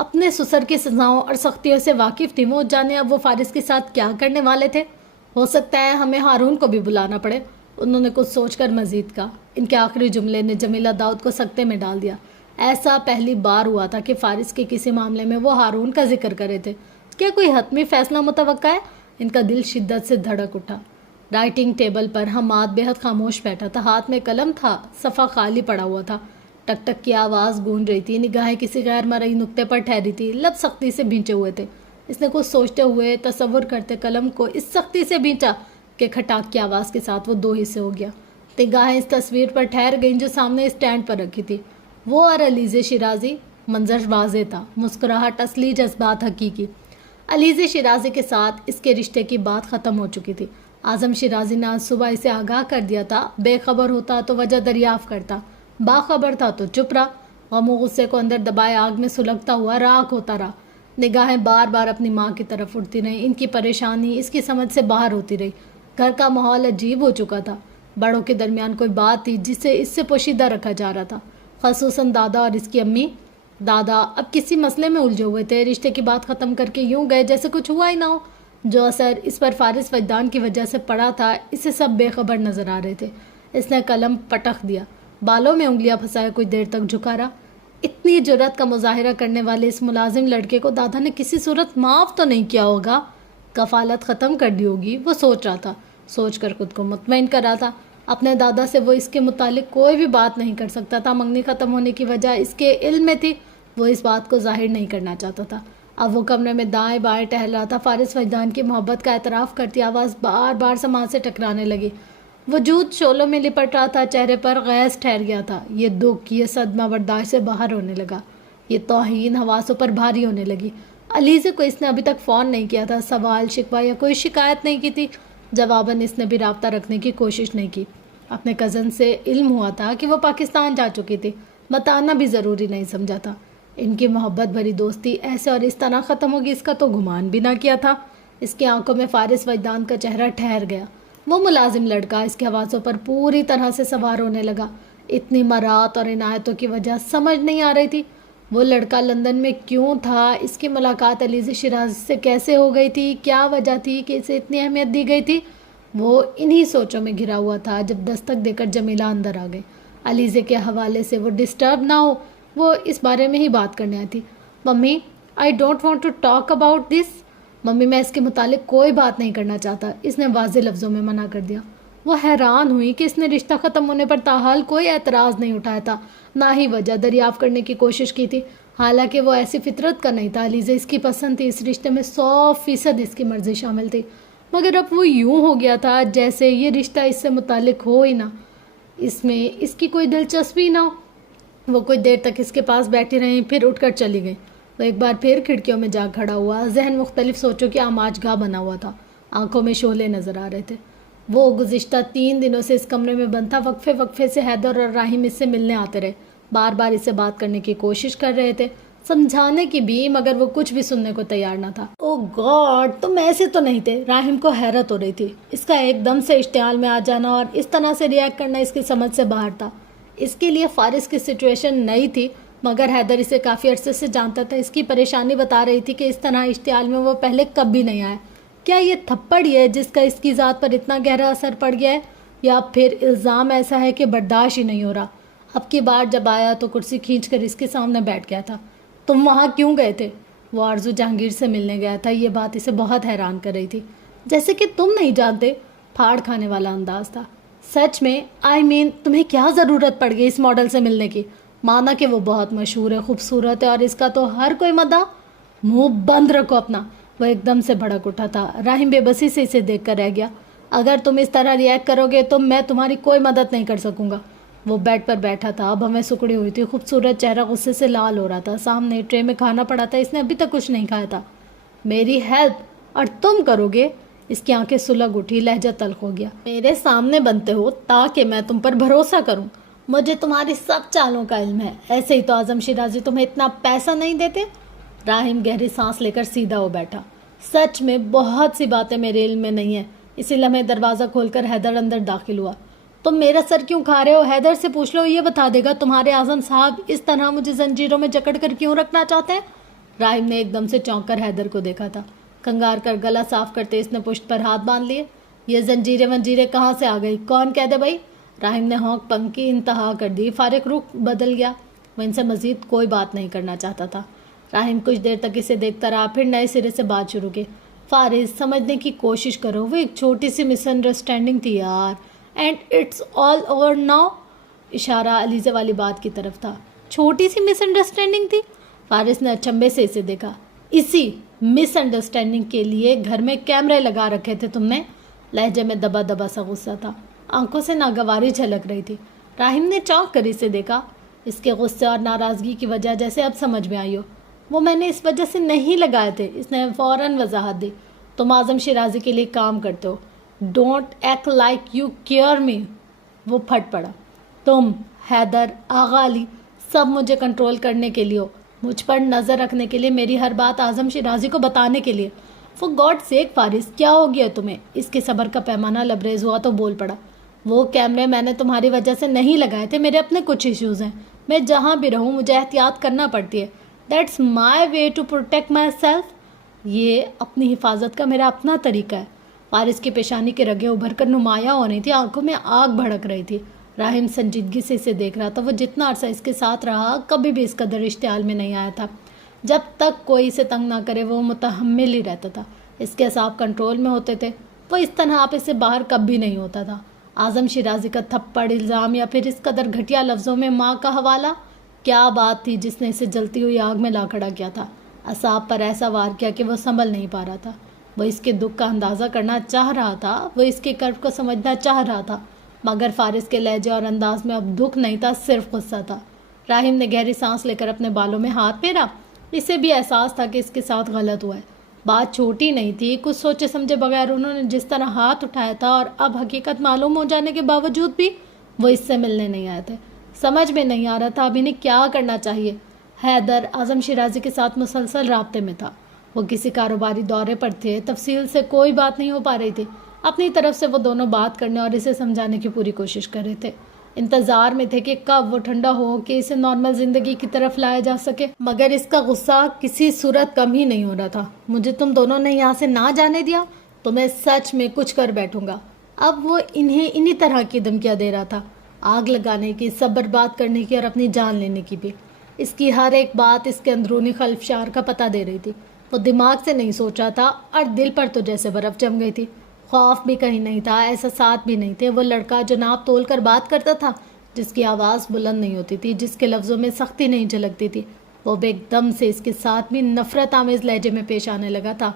اپنے سسر کی سزاؤں اور سختیوں سے واقف تھی، وہ جانے اب وہ فارس کے ساتھ کیا کرنے والے تھے۔ ہو سکتا ہے ہمیں ہارون کو بھی بلانا پڑے، انہوں نے کچھ سوچ کر مزید کہا۔ ان کے آخری جملے نے جمیلہ داؤد کو سکتے میں ڈال دیا۔ ایسا پہلی بار ہوا تھا کہ فارس کے کسی معاملے میں وہ ہارون کا ذکر کرے تھے۔ کیا کوئی حتمی فیصلہ متوقع ہے؟ ان کا دل شدت سے دھڑک اٹھا۔ رائٹنگ ٹیبل پر حماد بہت خاموش بیٹھا تھا، ہاتھ میں قلم تھا، صفحہ خالی پڑا ہوا تھا۔ ٹک ٹک کی آواز گونج رہی تھی، نگاہیں کسی غیر مرئی نقطے پر ٹھہری تھی، لب سختی سے بھینچے ہوئے تھے۔ اس نے کچھ سوچتے ہوئے تصور کرتے قلم کو اس سختی سے بھینچا کہ کھٹاک کی آواز کے ساتھ وہ دو حصے ہو گیا۔ نگاہیں اس تصویر پر ٹھہر گئیں جو سامنے اسٹینڈ پر رکھی تھی، وہ اور علیزے شیرازی۔ منظر واضح تھا، مسکراہٹ اصلی، جذبات حقیقی۔ علیزے شیرازی کے ساتھ اس کے رشتے کی بات ختم ہو چکی تھی۔ اعظم شیرازی نے آج صبح اسے آگاہ کر دیا تھا۔ بے خبر ہوتا تو وجہ دریافت کرتا، باخبر تھا تو چپ رہا۔ غم و غصے کو اندر دبائے آگ میں سلگتا ہوا راکھ ہوتا رہا۔ نگاہیں بار بار اپنی ماں کی طرف اٹھتی رہیں، ان کی پریشانی اس کی سمجھ سے باہر ہوتی رہی۔ گھر کا ماحول عجیب ہو چکا تھا، بڑوں کے درمیان کوئی بات تھی جسے اس سے پوشیدہ رکھا جا رہا تھا، خصوصاً دادا اور اس کی امی۔ دادا اب کسی مسئلے میں الجھے ہوئے تھے، رشتے کی بات ختم کر کے یوں گئے جیسے کچھ ہوا ہی نہ ہو۔ جو اثر اس پر فارس وجدان کی وجہ سے پڑا تھا، اسے سب بے خبر نظر آ رہے تھے۔ اس نے قلم پٹخ دیا، بالوں میں انگلیاں پھنسائے کچھ دیر تک جھکا رہا۔ اتنی جرأت کا مظاہرہ کرنے والے اس ملازم لڑکے کو دادا نے کسی صورت معاف تو نہیں کیا ہوگا، کفالت ختم کر دی ہوگی، وہ سوچ رہا تھا۔ سوچ کر خود کو مطمئن کر رہا تھا۔ اپنے دادا سے وہ اس کے متعلق کوئی بھی بات نہیں کر سکتا تھا، منگنی ختم ہونے کی وجہ اس کے علم میں تھی، وہ اس بات کو ظاہر نہیں کرنا چاہتا تھا۔ اب وہ کمرے میں دائیں بائیں ٹہل رہا تھا، فارس وجدان کی محبت کا اعتراف کرتی آواز بار بار سماع سے ٹکرانے لگی۔ وجود شعلوں میں لپٹ رہا تھا، چہرے پر غیظ ٹھہر گیا تھا۔ یہ دکھ، یہ صدمہ برداشت سے باہر ہونے لگا، یہ توہین حواسوں پر بھاری ہونے لگی۔ علیزے کو اس نے ابھی تک فون نہیں کیا تھا، سوال شکوہ یا کوئی شکایت نہیں کی تھی، جواباً اس نے بھی رابطہ رکھنے کی کوشش نہیں کی۔ اپنے کزن سے علم ہوا تھا کہ وہ پاکستان جا چکی تھی، بتانا بھی ضروری نہیں سمجھا تھا۔ ان کی محبت بھری دوستی ایسے اور اس طرح ختم ہوگی اس کا تو گمان بھی نہ کیا تھا۔ اس کی آنکھوں میں فارس وجدان کا چہرہ ٹھہر گیا۔ وہ ملازم لڑکا اس کے حواسوں پر پوری طرح سے سوار ہونے لگا۔ اتنی مرات اور عنایتوں کی وجہ سمجھ نہیں آ رہی تھی۔ وہ لڑکا لندن میں کیوں تھا، اس کی ملاقات علیزے شیرازی سے کیسے ہو گئی تھی، کیا وجہ تھی کہ اسے اتنی اہمیت دی گئی تھی۔ وہ انہی سوچوں میں گھرا ہوا تھا جب دستک دے کر جمیلہ اندر آ گئی۔ علیزے کے حوالے سے وہ ڈسٹرب نہ ہو، وہ اس بارے میں ہی بات کرنے آئی تھی۔ Mummy I don't want to talk about this. Mummy میں اس کے متعلق کوئی بات نہیں کرنا چاہتا، اس نے واضح لفظوں میں منع کر دیا۔ وہ حیران ہوئی کہ اس نے رشتہ ختم ہونے پر تاحال کوئی اعتراض نہیں اٹھایا تھا، نہ ہی وجہ دریافت کرنے کی کوشش کی تھی۔ حالانکہ وہ ایسی فطرت کا نہیں تھا، علیزہ اس کی پسند تھی، اس رشتے میں 100% اس کی مرضی شامل تھی، مگر اب وہ یوں ہو گیا تھا جیسے یہ رشتہ اس سے متعلق ہو ہی نہ، اس میں اس کی کوئی دلچسپی نہ ہو۔ وہ کچھ دیر تک اس کے پاس بیٹھی رہیں، پھر اٹھ کر چلی گئیں۔ وہ ایک بار پھر کھڑکیوں میں جا کھڑا ہوا، ذہن مختلف سوچوں کی آماج گاہ بنا ہوا تھا، آنکھوں میں شعلے نظر آ رہے تھے۔ وہ گزشتہ 3 دنوں سے اس کمرے میں بند تھا، وقفے وقفے سے حیدر اور راہیم اس سے ملنے آتے رہے، بار بار اس سے بات کرنے کی کوشش کر رہے تھے، سمجھانے کی بھی، مگر وہ کچھ بھی سننے کو تیار نہ تھا۔ او گاڈ، تم ایسے تو نہیں تھے۔ راہیم کو حیرت ہو رہی تھی، اس کا ایک دم سے اشتعال میں آ جانا اور اس طرح سے ریئیکٹ کرنا اس کی سمجھ سے باہر تھا۔ اس کے لیے فارس کی سچویشن نئی تھی، مگر حیدر اسے کافی عرصے سے جانتا تھا۔ اس کی پریشانی بتا رہی تھی کہ اس طرح اشتعال میں وہ پہلے کب بھی نہیں آیا۔ کیا یہ تھپڑ ہی ہے جس کا اس کی ذات پر اتنا گہرا اثر پڑ گیا ہے، یا پھر الزام ایسا ہے کہ برداشت ہی نہیں ہو رہا؟ اب کی بار جب آیا تو کرسی کھینچ کر اس کے سامنے بیٹھ گیا تھا۔ تم وہاں کیوں گئے تھے؟ وہ آرزو جہانگیر سے ملنے گیا تھا، یہ بات اسے بہت حیران کر رہی تھی۔ جیسے کہ تم نہیں جانتے، پھاڑ کھانے والا انداز تھا۔ سچ میں تمہیں کیا ضرورت پڑ گئی اس ماڈل سے ملنے کی؟ مانا کہ وہ بہت مشہور ہے، خوبصورت ہے اور اس کا تو ہر کوئی مداح۔ منہ بند رکھو اپنا۔ وہ ایک دم سے بھڑک اٹھا تھا۔ راہیم بے بسی سے اسے دیکھ کر رہ گیا۔ اگر تم اس طرح ریئیکٹ کرو گے تو میں تمہاری کوئی مدد نہیں کر سکوں گا۔ وہ بیڈ پر بیٹھا تھا، اب ہمیں سکڑی ہوئی تھی، خوبصورت چہرہ غصے سے لال ہو رہا تھا۔ سامنے ٹرے میں کھانا پڑا تھا، اس نے ابھی تک کچھ نہیں کھایا تھا۔ میری ہیلپ اور تم کرو گے؟ اس کی آنکھیں سلگ اٹھی، لہجہ تلخ ہو گیا۔ میرے سامنے بنتے ہو تاکہ میں تم پر بھروسہ کروں، مجھے تمہاری سب چالوں کا علم ہے، ایسے ہی تو اعظم شیرازی تمہیں اتنا پیسہ نہیں دیتے۔ راہیم گہری سانس لے کر سیدھا ہو بیٹھا۔ سچ میں بہت سی باتیں میرے علم میں نہیں ہیں۔ اسی لمحے دروازہ کھول کر حیدر اندر داخل ہوا۔ تم میرا سر کیوں کھا رہے ہو؟ حیدر سے پوچھ لو، یہ بتا دے گا۔ تمہارے اعظم صاحب اس طرح مجھے زنجیروں میں جکڑ کر کیوں رکھنا چاہتے ہیں؟ راہم نے ایک دم سے چونک کر حیدر کو دیکھا تھا۔ کنگار کر گلا صاف کرتے اس نے پشت پر ہاتھ باندھ لیے۔ یہ زنجیریں ونجیریں کہاں سے آ گئی؟ کون کہہ دے بھائی؟ راہم نے ہونک پنک کی انتہا کر دی۔ فارغ رخ بدل گیا، وہ ان سے مزید کوئی بات نہیں کرنا چاہتا تھا۔ راہم کچھ دیر تک اسے دیکھتا رہا، پھر نئے سرے سے بات شروع کی۔ فارغ، سمجھنے کی کوشش کرو، وہ ایک چھوٹی سی مس انڈرسٹینڈنگ تھی یار، and it's all over now. اشارہ علیزے والی بات کی طرف تھا۔ چھوٹی سی مس انڈرسٹینڈنگ تھی؟ فارغ نے اچنبے سے اسے دیکھا۔ اسی مس انڈرسٹینڈنگ کے لیے گھر میں کیمرے لگا رکھے تھے تم نے؟ لہجے میں دبا دبا سا غصہ تھا، آنکھوں سے ناگواری جھلک رہی تھی۔ راہم نے چونک کر اسے دیکھا۔ اس کے غصے اور ناراضگی کی وجہ جیسے اب سمجھ میں آئی ہو۔ وہ میں نے اس وجہ سے نہیں لگائے تھے، اس نے فوراً وضاحت دی۔ تم اعظم شیرازی کے لیے کام کرتے ہو، don't act like you care me. وہ پھٹ پڑا۔ تم، حیدر، آغا علی، سب مجھے کنٹرول کرنے کے لیے ہو، مجھ پر نظر رکھنے کے لیے، میری ہر بات اعظم شیرازی کو بتانے کے لیے۔ فور گاڈ سیک فارغ، کیا ہو گیا تمہیں؟ اس کے صبر کا پیمانہ لبریز ہوا تو بول پڑا۔ وہ کیمرے میں نے تمہاری وجہ سے نہیں لگائے تھے، میرے اپنے کچھ ایشوز ہیں، میں جہاں بھی رہوں مجھے احتیاط کرنا پڑتی ہے، that's my way to protect myself. یہ اپنی حفاظت کا میرا اپنا طریقہ ہے۔ فارغ کی پیشانی کے رگیں ابھر کر نمایاں ہو رہی تھی، آنکھوں میں آگ بھڑک رہی تھی۔ راہم سنجیدگی سے اسے دیکھ رہا تھا۔ وہ جتنا عرصہ اس کے ساتھ رہا کبھی بھی اس قدر اشتعال میں نہیں آیا تھا۔ جب تک کوئی اسے تنگ نہ کرے وہ متحمل ہی رہتا تھا، اس کے اعصاب کنٹرول میں ہوتے تھے۔ وہ اس طرح آپ سے باہر کبھی نہیں ہوتا تھا۔ اعظم شیرازی کا تھپڑ، الزام یا پھر اس قدر گھٹیا لفظوں میں ماں کا حوالہ، کیا بات تھی جس نے اسے جلتی ہوئی آگ میں لا کھڑا کیا تھا؟ اعصاب پر ایسا وار کیا کہ وہ سنبھل نہیں پا رہا تھا۔ وہ اس کے دکھ کا اندازہ کرنا چاہ رہا تھا، وہ اس کے کرب کو سمجھنا چاہ رہا تھا، مگر فارغ کے لہجے اور انداز میں اب دکھ نہیں تھا، صرف غصہ تھا۔ راہم نے گہری سانس لے کر اپنے بالوں میں ہاتھ پھیرا۔ اسے بھی احساس تھا کہ اس کے ساتھ غلط ہوا ہے۔ بات چھوٹی نہیں تھی، کچھ سوچے سمجھے بغیر انہوں نے جس طرح ہاتھ اٹھایا تھا، اور اب حقیقت معلوم ہو جانے کے باوجود بھی وہ اس سے ملنے نہیں آئے تھے۔ سمجھ میں نہیں آ رہا تھا اب انہیں کیا کرنا چاہیے۔ حیدر اعظم شیرازی کے ساتھ مسلسل رابطے میں تھا، وہ کسی کاروباری دورے پر تھے، تفصیل سے کوئی بات نہیں ہو پا رہی تھی۔ اپنی طرف سے وہ دونوں بات کرنے اور اسے سمجھانے کی پوری کوشش کر رہے تھے، انتظار میں تھے کہ کب وہ ٹھنڈا ہو کہ اسے نارمل زندگی کی طرف لایا جا سکے، مگر اس کا غصہ کسی صورت کم ہی نہیں ہو رہا تھا۔ مجھے تم دونوں نے یہاں سے نہ جانے دیا تو میں سچ میں کچھ کر بیٹھوں گا۔ اب وہ انہیں انہی طرح کی دھمکیاں دے رہا تھا، آگ لگانے کی، سب برباد کرنے کی اور اپنی جان لینے کی بھی۔ اس کی ہر ایک بات اس کے اندرونی خلفشار کا پتہ دے رہی تھی۔ وہ دماغ سے نہیں سوچ رہا تھا اور دل پر تو جیسے برف جم گئی تھی۔ خوف بھی کہیں نہیں تھا، احساسات بھی نہیں تھے۔ وہ لڑکا جو ناپ تول کر بات کرتا تھا، جس کی آواز بلند نہیں ہوتی تھی، جس کے لفظوں میں سختی نہیں جھلکتی تھی، وہ ایک دم سے اس کے ساتھ بھی نفرت آمیز لہجے میں پیش آنے لگا تھا۔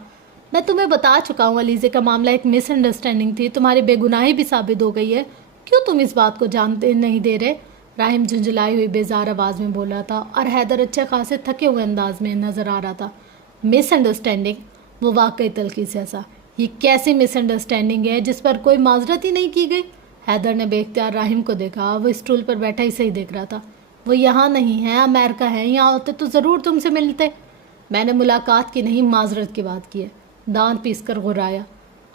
میں تمہیں بتا چکا ہوں علیزے کا معاملہ ایک مس انڈرسٹینڈنگ تھی، تمہاری بے گناہی بھی ثابت ہو گئی ہے، کیوں تم اس بات کو جانتے نہیں دے رہے؟ راہم جھنجھلائی ہوئی بیزار آواز میں بول رہا تھا، اور حیدر اچھے خاصے تھکے ہوئے انداز میں نظر آ رہا تھا۔ مس انڈرسٹینڈنگ؟ وہ واقعی تلخی سے ہنسا۔ یہ کیسی مس انڈرسٹینڈنگ ہے جس پر کوئی معذرت ہی نہیں کی گئی؟ حیدر نے بے اختیار راہم کو دیکھا، وہ اسٹول پر بیٹھا ہی صحیح دیکھ رہا تھا۔ وہ یہاں نہیں ہے، امریکہ ہے، یہاں ہوتے تو ضرور تم سے ملتے۔ میں نے ملاقات کی نہیں، معذرت کی بات کی ہے۔ دانت پیس کر غرایا۔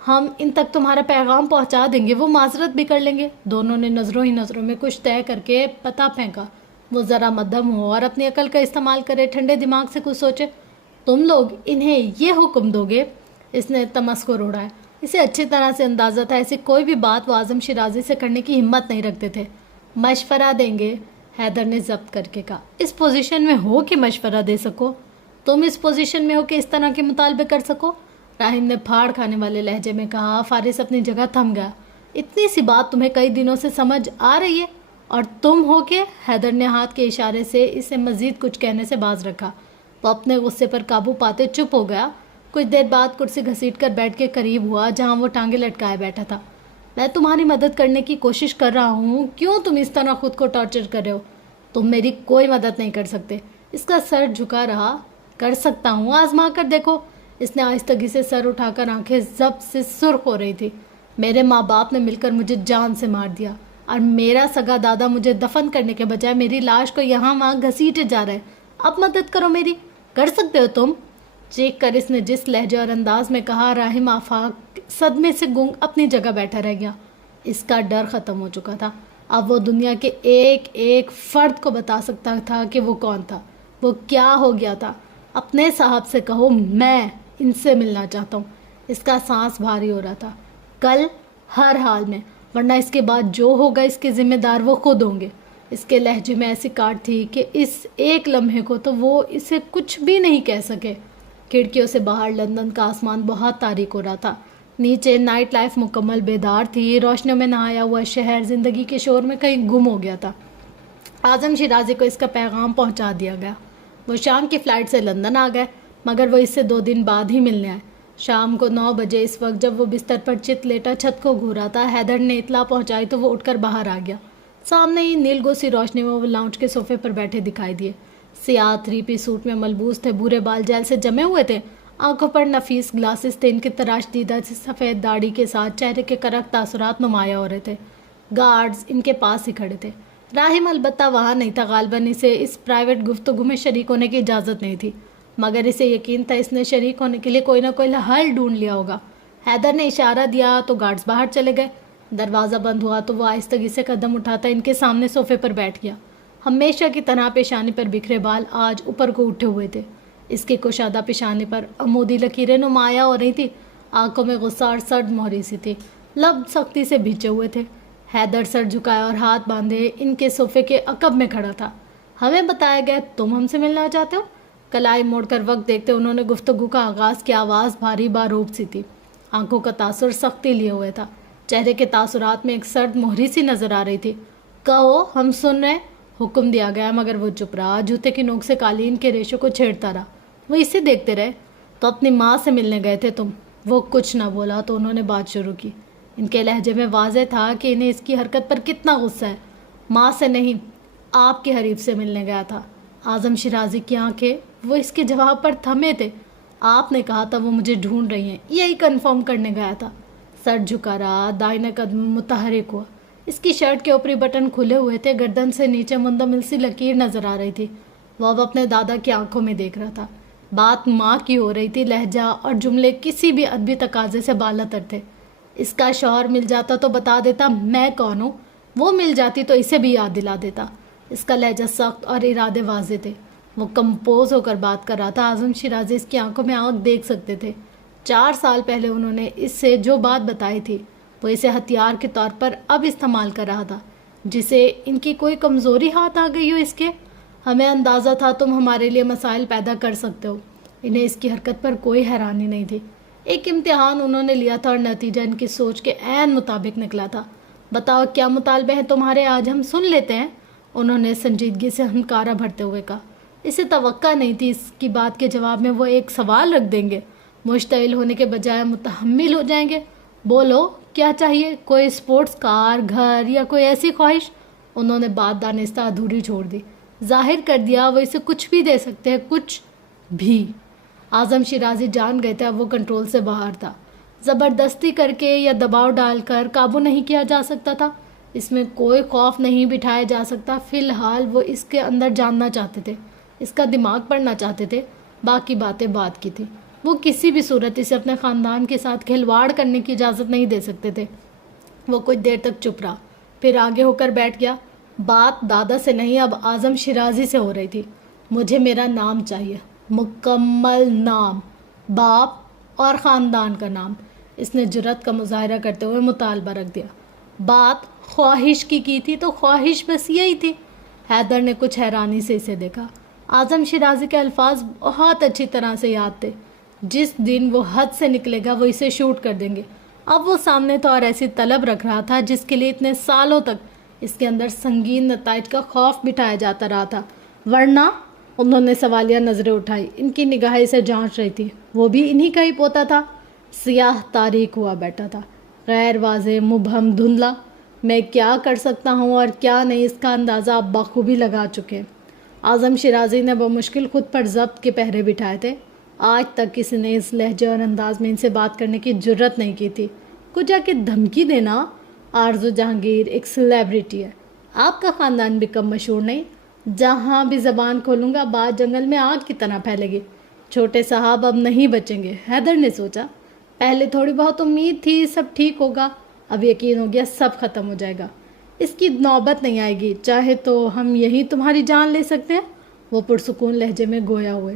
ہم ان تک تمہارا پیغام پہنچا دیں گے، وہ معذرت بھی کر لیں گے۔ دونوں نے نظروں ہی نظروں میں کچھ طے کر کے پتہ پھینکا۔ وہ ذرا مدھم ہو اور اپنی عقل کا استعمال کرے، ٹھنڈے دماغ سے کچھ سوچے۔ تم لوگ انہیں یہ حکم دو گے؟ اس نے تمسخر اڑایا۔ اسے اچھی طرح سے اندازہ تھا ایسی کوئی بھی بات وہ اعظم شیرازی سے کرنے کی ہمت نہیں رکھتے تھے۔ مشورہ دیں گے؟ حیدر نے ضبط کر کے کہا۔ اس پوزیشن میں ہو کہ مشورہ دے سکو؟ تم اس پوزیشن میں ہو کہ اس طرح کے مطالبے کر سکو؟ راہم نے پھاڑ کھانے والے لہجے میں کہا۔ فارغ اپنی جگہ تھم گیا۔ اتنی سی بات تمہیں کئی دنوں سے سمجھ آ رہی ہے، اور تم ہو کہ؟ حیدر نے ہاتھ کے اشارے سے اسے مزید کچھ کہنے سے باز رکھا۔ وہ اپنے غصے پر قابو پاتے چپ ہو گیا۔ کچھ دیر بعد کرسی گھسیٹ کر بیٹھ کے قریب ہوا جہاں وہ ٹانگیں لٹکائے بیٹھا تھا۔ میں تمہاری مدد کرنے کی کوشش کر رہا ہوں، کیوں تم اس طرح خود کو ٹارچر کر رہے ہو؟ تم میری کوئی مدد نہیں کر سکتے۔ اس کا سر جھکا رہا۔ کر سکتا ہوں، آزما کر دیکھو۔ اس نے آہستگی سے سر اٹھا کر آنکھیں ضبط سے سرخ ہو رہی تھی۔ میرے ماں باپ نے مل کر مجھے جان سے مار دیا، اور میرا سگا دادا مجھے دفن کرنے کے بجائے میری لاش کو یہاں وہاں گھسیٹے جا رہے۔ اب مدد کرو میری، کر سکتے ہو تم؟ چیخ کر اس نے جس لہجے اور انداز میں کہا، راہم آفاق صدمے سے گنگ اپنی جگہ بیٹھا رہ گیا۔ اس کا ڈر ختم ہو چکا تھا۔ اب وہ دنیا کے ایک ایک فرد کو بتا سکتا تھا کہ وہ کون تھا، وہ کیا ہو گیا تھا۔ اپنے صاحب سے کہو میں ان سے ملنا چاہتا ہوں۔ اس کا سانس بھاری ہو رہا تھا۔ کل ہر حال میں، ورنہ اس کے بعد جو ہوگا اس کے ذمہ دار وہ خود ہوں گے۔ اس کے لہجے میں ایسی کاٹ تھی کہ اس ایک لمحے کو تو وہ اسے کچھ بھی نہیں کہہ سکے۔ کھڑکیوں سے باہر لندن کا آسمان بہت تاریک ہو رہا تھا۔ نیچے نائٹ لائف مکمل بیدار تھی۔ روشنیوں میں نہایا ہوا شہر زندگی کے شور میں کہیں گم ہو گیا تھا۔ اعظم شیرازی کو اس کا پیغام پہنچا دیا گیا۔ وہ شام کی فلائٹ سے لندن آ گئے، مگر وہ اس سے 2 دن بعد ہی ملنے آئے۔ شام کو 9 بجے اس وقت جب وہ بستر پر چت لیٹا چھت کو گھورا تھا، حیدر نے اطلاع پہنچائی تو وہ اٹھ کر باہر آ گیا۔ سامنے ہی نیل گوسی روشنی میں وہ لاؤنج کے صوفے پر بیٹھے دکھائی دیے۔ سیاہ 3 پیس سوٹ میں ملبوس تھے، بھورے بال جیل سے جمے ہوئے تھے، آنکھوں پر نفیس گلاسز تھے، ان کی تراش دیدہ سفید داڑھی کے ساتھ چہرے کے کرک تاثرات نمایاں ہو رہے تھے۔ گارڈز ان کے پاس ہی کھڑے تھے۔ راہم البتہ وہاں نہیں تھا، غالباً اسے اس پرائیویٹ گفتگو میں شریک ہونے کی اجازت نہیں تھی، مگر اسے یقین تھا اس نے شریک ہونے کے لیے کوئی نہ کوئی حل ڈھونڈ لیا ہوگا۔ حیدر نے اشارہ دیا تو گارڈز باہر چلے گئے۔ دروازہ بند ہوا تو وہ آہستگی سے قدم اٹھاتا ان کے سامنے صوفے پر بیٹھ گیا۔ ہمیشہ کی طرح پیشانی پر بکھرے بال آج اوپر کو اٹھے ہوئے تھے۔ اس کی کشادہ پیشانی پر عمودی لکیریں نمایاں ہو رہی تھیں، آنکھوں میں غصہ اور سرد مہری سی تھی، لب سختی سے بھیجے ہوئے تھے۔ حیدر سر جھکایا اور ہاتھ باندھے ان کے صوفے کے عقب میں کھڑا تھا۔ ہمیں بتایا گیا تم ہم سے ملنا چاہتے ہو؟ کلائی موڑ کر وقت دیکھتے انہوں نے گفتگو کا آغاز کیا۔ آواز بھاری باروب سی تھی، آنکھوں کا تاثر سختی لیے ہوئے تھا، چہرے کے تاثرات میں ایک سرد مہری سی نظر آ رہی تھی۔ کہو ہم سن رہے ہیں، حکم دیا گیا، مگر وہ چپ رہا، جوتے کی نوک سے قالین کے ریشوں کو چھیڑتا رہا۔ وہ اسے دیکھتے رہے۔ تو اپنی ماں سے ملنے گئے تھے تم؟ وہ کچھ نہ بولا تو انہوں نے بات شروع کی۔ ان کے لہجے میں واضح تھا کہ انہیں اس کی حرکت پر کتنا غصہ ہے۔ ماں سے نہیں، آپ کے حریف سے ملنے گیا تھا۔ اعظم شیرازی کی آنکھیں وہ اس کے جواب پر تھمے تھے۔ آپ نے کہا تھا وہ مجھے ڈھونڈ رہی ہیں، یہی کنفرم کرنے گیا تھا۔ سر جھکا رہا، دائیں قدم متحرک ہوا۔ اس کی شرٹ کے اوپری بٹن کھلے ہوئے تھے، گردن سے نیچے مندمل سی لکیر نظر آ رہی تھی۔ وہ اب اپنے دادا کی آنکھوں میں دیکھ رہا تھا۔ بات ماں کی ہو رہی تھی، لہجہ اور جملے کسی بھی ادبی تقاضے سے بالاتر تھے۔ اس کا شوہر مل جاتا تو بتا دیتا میں کون ہوں، وہ مل جاتی تو اسے بھی یاد دلا دیتا۔ اس کا لہجہ سخت اور ارادے واضح تھے۔ وہ کمپوز ہو کر بات کر رہا تھا۔ اعظم شیرازی اس کی آنکھوں میں آنکھ دیکھ سکتے تھے۔ 4 سال پہلے انہوں نے اس سے جو بات بتائی تھی وہ اسے ہتھیار کے طور پر اب استعمال کر رہا تھا، جسے ان کی کوئی کمزوری ہاتھ آ گئی ہو اس کے۔ ہمیں اندازہ تھا تم ہمارے لیے مسائل پیدا کر سکتے ہو۔ انہیں اس کی حرکت پر کوئی حیرانی نہیں تھی۔ ایک امتحان انہوں نے لیا تھا اور نتیجہ ان کی سوچ کے عین مطابق نکلا تھا۔ بتاؤ کیا مطالبے ہیں تمہارے، آج ہم سن لیتے ہیں، انہوں نے سنجیدگی سے ہنکارا بھرتے ہوئے کہا۔ اسے توقع نہیں تھی اس کی بات کے جواب میں وہ ایک سوال رکھ دیں گے۔ مشتعل ہونے کے بجائے متحمل ہو جائیں گے۔ بولو کیا چاہیے، کوئی اسپورٹس کار، گھر یا کوئی ایسی خواہش؟ انہوں نے بات دانستہ ادھوری چھوڑ دی۔ ظاہر کر دیا وہ اسے کچھ بھی دے سکتے ہیں، کچھ بھی۔ اعظم شیرازی جان گئے تھے اب وہ کنٹرول سے باہر تھا۔ زبردستی کر کے یا دباؤ ڈال کر قابو نہیں کیا جا سکتا تھا۔ اس میں کوئی خوف نہیں بٹھایا جا سکتا۔ فی الحال وہ اس کے اندر جاننا چاہتے تھے، اس کا دماغ پڑھنا چاہتے تھے، باقی باتیں بات کی تھی۔ وہ کسی بھی صورت اسے اپنے خاندان کے ساتھ کھلواڑ کرنے کی اجازت نہیں دے سکتے تھے۔ وہ کچھ دیر تک چپ رہا، پھر آگے ہو کر بیٹھ گیا۔ بات دادا سے نہیں، اب اعظم شیرازی سے ہو رہی تھی۔ مجھے میرا نام چاہیے، مکمل نام، باپ اور خاندان کا نام۔ اس نے جرأت کا مظاہرہ کرتے ہوئے مطالبہ رکھ دیا۔ بات خواہش کی تھی تو خواہش بس یہی تھی۔ حیدر نے کچھ حیرانی سے اسے دیکھا۔ اعظم شیرازی کے الفاظ بہت اچھی طرح سے یاد تھے۔ جس دن وہ حد سے نکلے گا وہ اسے شوٹ کر دیں گے۔ اب وہ سامنے تو اور ایسی طلب رکھ رہا تھا جس کے لیے اتنے سالوں تک اس کے اندر سنگین نتائج کا خوف بٹھایا جاتا رہا تھا۔ ورنہ انہوں نے سوالیہ نظریں اٹھائی، ان کی نگاہیں اسے جانچ رہی تھی۔ وہ بھی انہی کا ہی پوتا تھا۔ سیاہ تاریک ہوا بیٹھا تھا، غیر واضح، مبہم، دھندلا۔ میں کیا کر سکتا ہوں اور کیا نہیں اس کا اندازہ آپ بخوبی لگا چکے ہیں۔ اعظم شیرازی نے بمشکل خود پر ضبط کے پہرے بٹھائے تھے۔ آج تک کسی نے اس لہجے اور انداز میں ان سے بات کرنے کی جرأت نہیں کی تھی۔ کچھ جا کے دھمکی دینا۔ آرزو جہانگیر ایک سیلیبریٹی ہے، آپ کا خاندان بھی کم مشہور نہیں۔ جہاں بھی زبان کھولوں گا بات جنگل میں آگ کی طرح پھیلے گی۔ چھوٹے صاحب اب نہیں بچیں گے، حیدر نے سوچا۔ پہلے تھوڑی بہت امید تھی سب ٹھیک ہوگا، اب یقین ہو گیا سب ختم ہو جائے گا۔ اس کی نوبت نہیں آئے گی، چاہے تو ہم یہی تمہاری جان لے سکتے ہیں۔ وہ پرسکون لہجے میں گویا ہوئے۔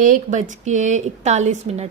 1:41,